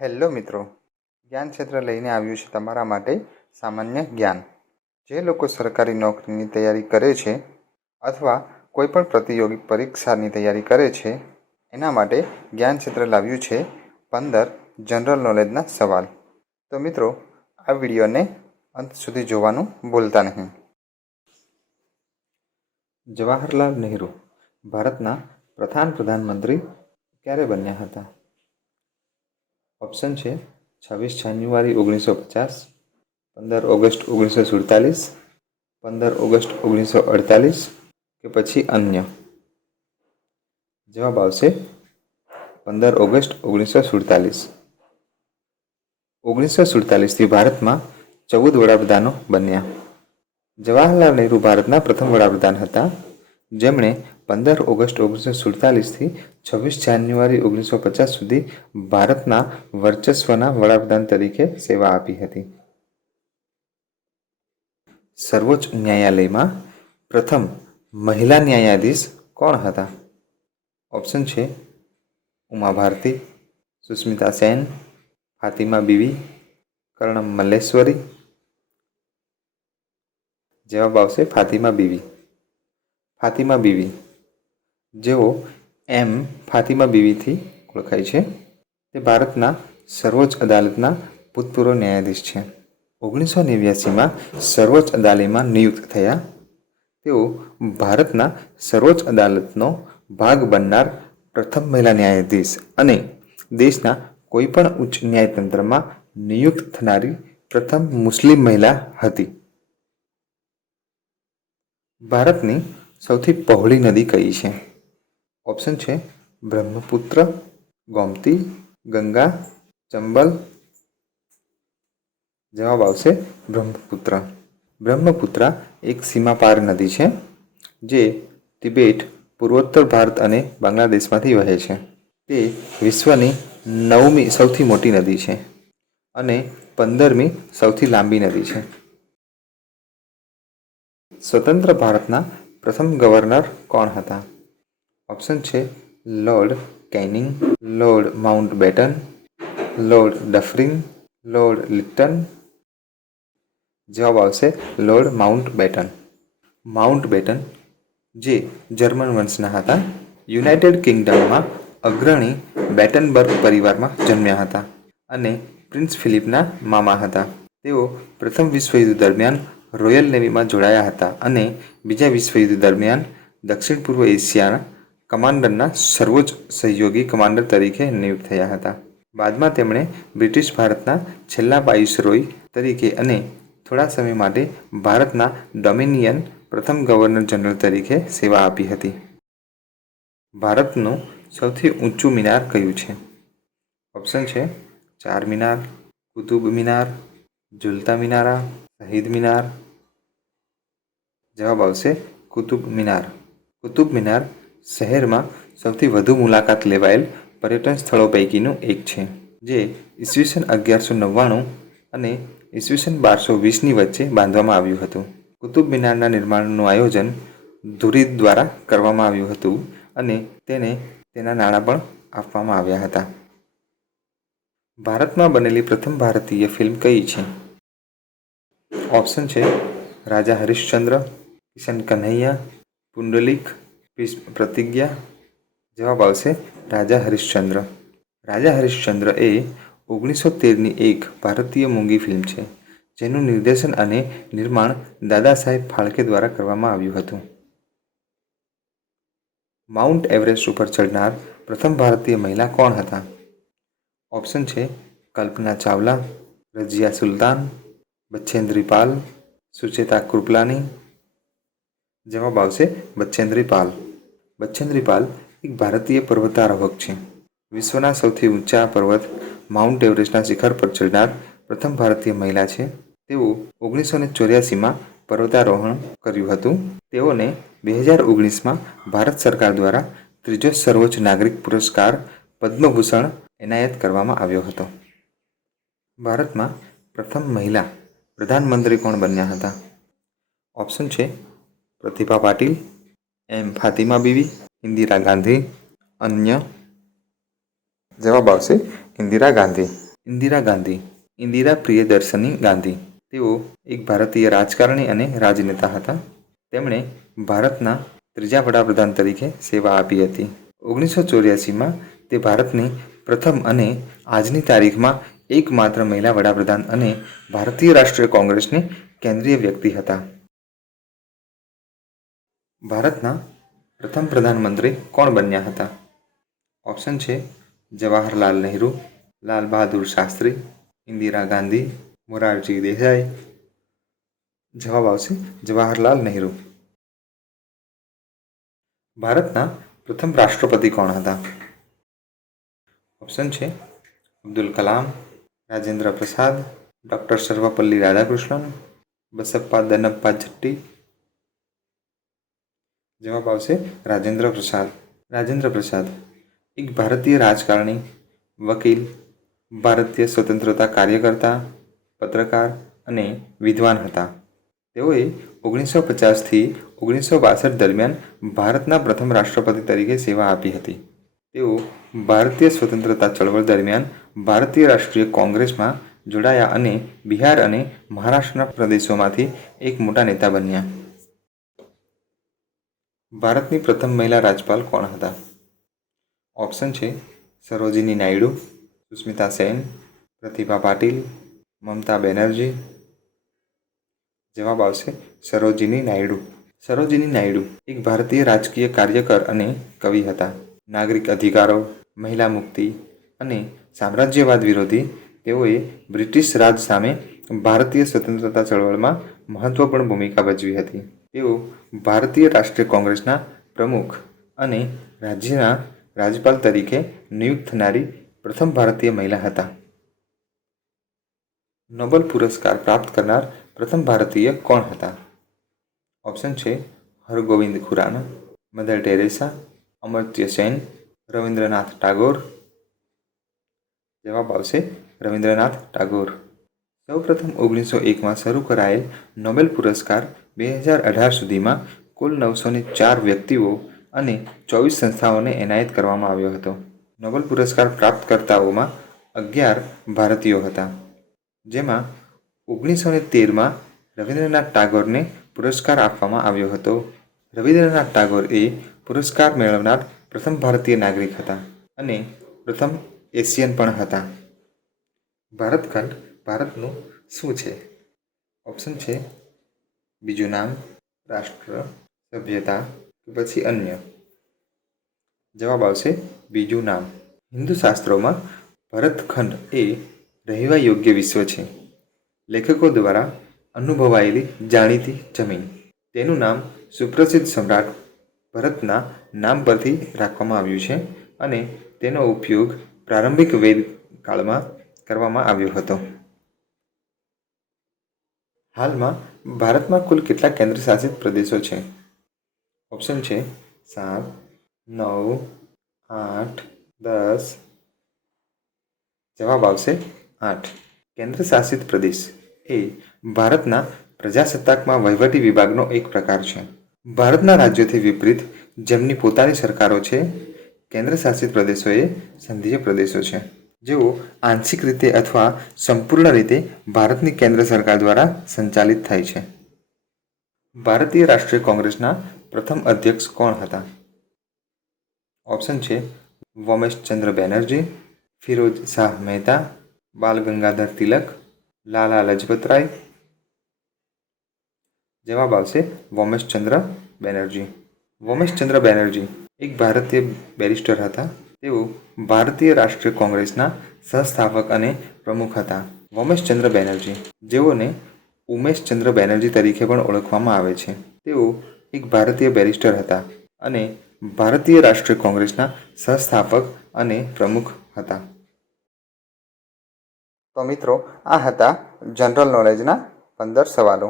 Hello મિત્રો, જ્ઞાન ક્ષેત્ર લઈને આવ્યું છે તમારા માટે સામાન્ય જ્ઞાન. જે લોકો સરકારી નોકરીની તૈયારી કરે છે અથવા કોઈપણ પ્રતિયોગિક પરીક્ષાની તૈયારી કરે છે એના માટે જ્ઞાન ક્ષેત્ર લાવ્યું છે 15 જનરલ નોલેજના સવાલ. તો મિત્રો, આ વિડીયોને અંત સુધી જોવાનું ભૂલતા નહીં. જવાહરલાલ નહેરુ ભારતના પ્રથમ પ્રધાનમંત્રી ક્યારે બન્યા હતા? ઓપ્શન છે 26 જાન્યુઆરી 1950, 15 ઓગસ્ટ 1947, 15 ઓગસ્ટ 1948 કે પછી અન્ય. જવાબ આવશે 15 ઓગસ્ટ 1947. 1947થી ભારતમાં 14 વડાપ્રધાનો બન્યા. જવાહરલાલ નહેરુ ભારતના પ્રથમ વડાપ્રધાન હતા, જેમણે 15 ઓગસ્ટ 1947થી 26 જાન્યુઆરી 1950 સુધી ભારતના વર્ચસ્વના વડાપ્રધાન તરીકે સેવા આપી હતી. સર્વોચ્ચ ન્યાયાલયમાં પ્રથમ મહિલા ન્યાયાધીશ કોણ હતા? ઓપ્શન છે ઉમા ભારતી, સુસ્મિતા સેન, ફાતિમા બીવી, કર્ણમ મલ્લેશ્વરી. જવાબ આવશે ફાતિમા બીવી. ફાતિમા બીવી, જેઓ એમ ફાતિમા બીવીથી ઓળખાય છે, તે ભારતના સર્વોચ્ચ અદાલતના ભૂતપૂર્વ ન્યાયાધીશ છે. 1989માં સર્વોચ્ચ અદાલતમાં નિયુક્ત થયા. તેઓ ભારતના સર્વોચ્ચ અદાલતનો ભાગ બનનાર પ્રથમ મહિલા ન્યાયાધીશ અને દેશના કોઈપણ ઉચ્ચ ન્યાયતંત્રમાં નિયુક્ત થનારી પ્રથમ મુસ્લિમ મહિલા હતી. ભારતની સૌથી પહોળી નદી કઈ છે? ઓપ્શન છે બ્રહ્મપુત્ર, ગોમતી, ગંગા, ચંબલ. જવાબ આવશે બ્રહ્મપુત્ર. બ્રહ્મપુત્ર એક સીમાપાર નદી છે, જે તિબેટ, પૂર્વોત્તર ભારત અને બાંગ્લાદેશમાંથી વહે છે. તે વિશ્વની 9મી સૌથી મોટી નદી છે અને 15મી સૌથી લાંબી નદી છે. સ્વતંત્ર ભારતના પ્રથમ ગવર્નર કોણ હતા? ઓપ્શન છે Lord Canning, Lord Mountbatten, Lord Dufferin, Lord Lytton. જવાબ આવશે લોર્ડ માઉન્ટબેટન. માઉન્ટબેટન, જે જર્મન વંશના હતા, યુનાઇટેડ કિંગડમમાં અગ્રણી બેટનબર્ગ પરિવારમાં જન્મ્યા હતા અને પ્રિન્સ ફિલિપના મામા હતા. તેઓ પ્રથમ વિશ્વયુદ્ધ દરમિયાન રોયલ નેવીમાં જોડાયા હતા અને બીજા વિશ્વયુદ્ધ દરમિયાન દક્ષિણ પૂર્વ એશિયાના કમાન્ડરના સર્વોચ્ચ સહયોગી કમાન્ડર તરીકે નિયુક્ત થયા હતા. બાદમાં તેમણે બ્રિટિશ ભારતના છેલ્લા વાઇસરોય તરીકે અને થોડા સમય માટે ભારતના ડોમિનિયન પ્રથમ ગવર્નર જનરલ તરીકે સેવા આપી હતી. ભારતનું સૌથી ઊંચું મિનાર કયું છે? ઓપ્શન છે ચાર મિનાર, કુતુબ મિનાર, ઝુલતા મિનારા, શહીદ મિનાર. જવાબ આવશે કુતુબ મિનાર. કુતુબ મિનાર શહેરમાં સૌથી વધુ મુલાકાત લેવાયેલ પર્યટન સ્થળો પૈકીનું એક છે, જે ઈસવીસન 1199 અને ઈસવીસન 1220ની વચ્ચે બાંધવામાં આવ્યું હતું. કુતુબ મિનારના નિર્માણનું આયોજન ધુરીદ દ્વારા કરવામાં આવ્યું હતું અને તેને તેના નાણાં પણ આપવામાં આવ્યા હતા. ભારતમાં બનેલી પ્રથમ ભારતીય ફિલ્મ કઈ છે? ઓપ્શન છે રાજા હરિશ્ચંદ્ર, કિશન કન્હૈયા, પુંડલિક, ભીષ્મ પ્રતિજ્ઞા. જવાબ આવશે રાજા હરિશ્ચંદ્ર. રાજા હરિશ્ચંદ્ર એ 1913ની એક ભારતીય મૂંગી ફિલ્મ છે, જેનું નિર્દેશન અને નિર્માણ દાદા સાહેબ ફાળકે દ્વારા કરવામાં આવ્યું હતું. માઉન્ટ એવરેસ્ટ ઉપર ચડનાર પ્રથમ ભારતીય મહિલા કોણ હતા? ઓપ્શન છે કલ્પના ચાવલા, રઝિયા સુલતાન, બચેન્દ્રી પાલ, સુચેતા કૃપલાની. જવાબ આવશે બચેન્દ્રી પાલ. બચેન્દ્રી પાલ એક ભારતીય પર્વતારોહક છે. વિશ્વના સૌથી ઊંચા પર્વત માઉન્ટ એવરેસ્ટના શિખર પર ચડનાર પ્રથમ ભારતીય મહિલા છે. તેઓ 1984માં પર્વતારોહણ કર્યું હતું. તેઓને 2019માં ભારત સરકાર દ્વારા ત્રીજો સર્વોચ્ચ નાગરિક પુરસ્કાર પદ્મભૂષણ એનાયત કરવામાં આવ્યો હતો. ભારતમાં પ્રથમ મહિલા પ્રધાનમંત્રી કોણ બન્યા હતા? ઓપ્શન છે પ્રતિભા પાટીલ, એમ ફાતિમા બીવી, ઇન્દિરા ગાંધી, અન્ય. જવાબ આવશે ઇન્દિરા ગાંધી. ઇન્દિરા ગાંધી, ઇન્દિરા પ્રિયદર્શની ગાંધી. તેઓ એક ભારતીય રાજકારણી અને રાજનેતા હતા. તેમણે ભારતના ત્રીજા વડાપ્રધાન તરીકે સેવા આપી હતી. 1984માં તે ભારતની પ્રથમ અને આજની તારીખમાં એકમાત્ર મહિલા વડાપ્રધાન અને ભારતીય રાષ્ટ્રીય કોંગ્રેસની કેન્દ્રીય વ્યક્તિ હતા. ભારતના પ્રથમ પ્રધાનમંત્રી કોણ બન્યા હતા? ઓપ્શન છે જવાહરલાલ નહેરુ, લાલ બહાદુર શાસ્ત્રી, ઇન્દિરા ગાંધી, મોરારજી દેસાઈ. જવાબ આવશે જવાહરલાલ નહેરુ. ભારતના પ્રથમ રાષ્ટ્રપતિ કોણ હતા? ઓપ્શન છે અબ્દુલ કલામ, રાજેન્દ્ર પ્રસાદ, ડૉક્ટર સર્વપલ્લી રાધાકૃષ્ણન, બસપ્પા દનપ્પા જટ્ટી. જવાબ આવશે રાજેન્દ્ર પ્રસાદ. રાજેન્દ્ર પ્રસાદ એક ભારતીય રાજકારણી, વકીલ, ભારતીય સ્વતંત્રતા કાર્યકર્તા, પત્રકાર અને વિદ્વાન હતા. તેઓએ 1950થી 1962 દરમિયાન ભારતના પ્રથમ રાષ્ટ્રપતિ તરીકે સેવા આપી હતી. તેઓ ભારતીય સ્વતંત્રતા ચળવળ દરમિયાન ભારતીય રાષ્ટ્રીય કોંગ્રેસમાં જોડાયા અને બિહાર અને મહારાષ્ટ્રના પ્રદેશોમાંથી એક મોટા નેતા બન્યા. ભારતની પ્રથમ મહિલા રાજ્યપાલ કોણ હતા? ઓપ્શન છે સરોજિની નાયડુ, સુસ્મિતા સેન, પ્રતિભા પાટીલ, મમતા બેનર્જી. જવાબ આવશે સરોજિની નાયડુ. સરોજિની નાયડુ એક ભારતીય રાજકીય કાર્યકર અને કવિ હતા. નાગરિક અધિકારો, મહિલા મુક્તિ અને સામ્રાજ્યવાદ વિરોધી તેઓએ બ્રિટિશ રાજ સામે ભારતીય સ્વતંત્રતા ચળવળમાં મહત્વપૂર્ણ ભૂમિકા ભજવી હતી. તેઓ ભારતીય રાષ્ટ્રીય કોંગ્રેસના પ્રમુખ અને રાજ્યના રાજ્યપાલ તરીકે નિયુક્ત થનારી પ્રથમ ભારતીય મહિલા હતા. નોબેલ પુરસ્કાર પ્રાપ્ત કરનાર પ્રથમ ભારતીય કોણ હતા? ઓપ્શન છે હરગોવિંદ ખુરાના, મધર ટેરેસા, અમર્ત્ય સેન, રવિન્દ્રનાથ ટાગોર. જવાબ આવશે રવિન્દ્રનાથ ટાગોર. સૌપ્રથમ 1901માં શરૂ કરાયેલ નોબેલ પુરસ્કાર 2018 સુધીમાં કુલ 904 વ્યક્તિઓ અને 24 સંસ્થાઓને એનાયત કરવામાં આવ્યો હતો. નોબેલ પુરસ્કાર પ્રાપ્તકર્તાઓમાં 11 ભારતીયો હતા, જેમાં 1913માં રવિન્દ્રનાથ ટાગોરને પુરસ્કાર આપવામાં આવ્યો હતો. રવિન્દ્રનાથ ટાગોર એ પુરસ્કાર મેળવનાર પ્રથમ ભારતીય નાગરિક હતા અને પ્રથમ એશિયન પણ હતા. ભારતખંડ ભારતનું શું છે? ઓપ્શન છે બીજું નામ, રાષ્ટ્ર, સભ્યતા કે પછી અન્ય. જવાબ આવશે બીજું નામ. હિન્દુ શાસ્ત્રોમાં ભરતખંડ એ રહેવા યોગ્ય વિશ્વ છે. લેખકો દ્વારા અનુભવાયેલી જાણીતી જમીન. તેનું નામ સુપ્રસિદ્ધ સમ્રાટ ભરતના નામ પરથી રાખવામાં આવ્યું છે અને તેનો ઉપયોગ પ્રારંભિક વેદ કાળમાં કરવામાં આવ્યો હતો. હાલમાં ભારતમાં કુલ કેટલા કેન્દ્રશાસિત પ્રદેશો છે? ઓપ્શન છે 7, 9, 8, 10. જવાબ આવશે 8. કેન્દ્રશાસિત પ્રદેશ એ ભારતના પ્રજાસત્તાકમાં વહીવટી વિભાગનો એક પ્રકાર છે. ભારતના રાજ્યોથી વિપરીત જેમની પોતાની સરકારો છે, કેન્દ્રશાસિત પ્રદેશો એ સંઘીય પ્રદેશો છે, જેઓ આંશિક રીતે અથવા સંપૂર્ણ રીતે ભારતની કેન્દ્ર સરકાર દ્વારા સંચાલિત થાય છે. ભારતીય રાષ્ટ્રીય કોંગ્રેસના પ્રથમ અધ્યક્ષ કોણ હતા? ઓપ્શન છે વોમેશચંદ્ર બેનર્જી, ફિરોજ શાહ મહેતા, બાલ ગંગાધર તિલક, લાલા લજપત રાય. જવાબ આવશે વોમેશચંદ્ર બેનર્જી. વોમેશચંદ્ર બેનર્જી એક ભારતીય બેરિસ્ટર હતા. તેઓ ભારતીય રાષ્ટ્રીય કોંગ્રેસના સહસ્થાપક અને પ્રમુખ હતા. વોમેશચંદ્ર બેનર્જી, જેઓને ઉમેશચંદ્ર બેનર્જી તરીકે પણ ઓળખવામાં આવે છે, તેઓ એક ભારતીય બેરિસ્ટર હતા અને ભારતીય રાષ્ટ્રીય કોંગ્રેસના સહસ્થાપક અને પ્રમુખ હતા. તો મિત્રો, આ હતા જનરલ નોલેજના 15 સવાલો.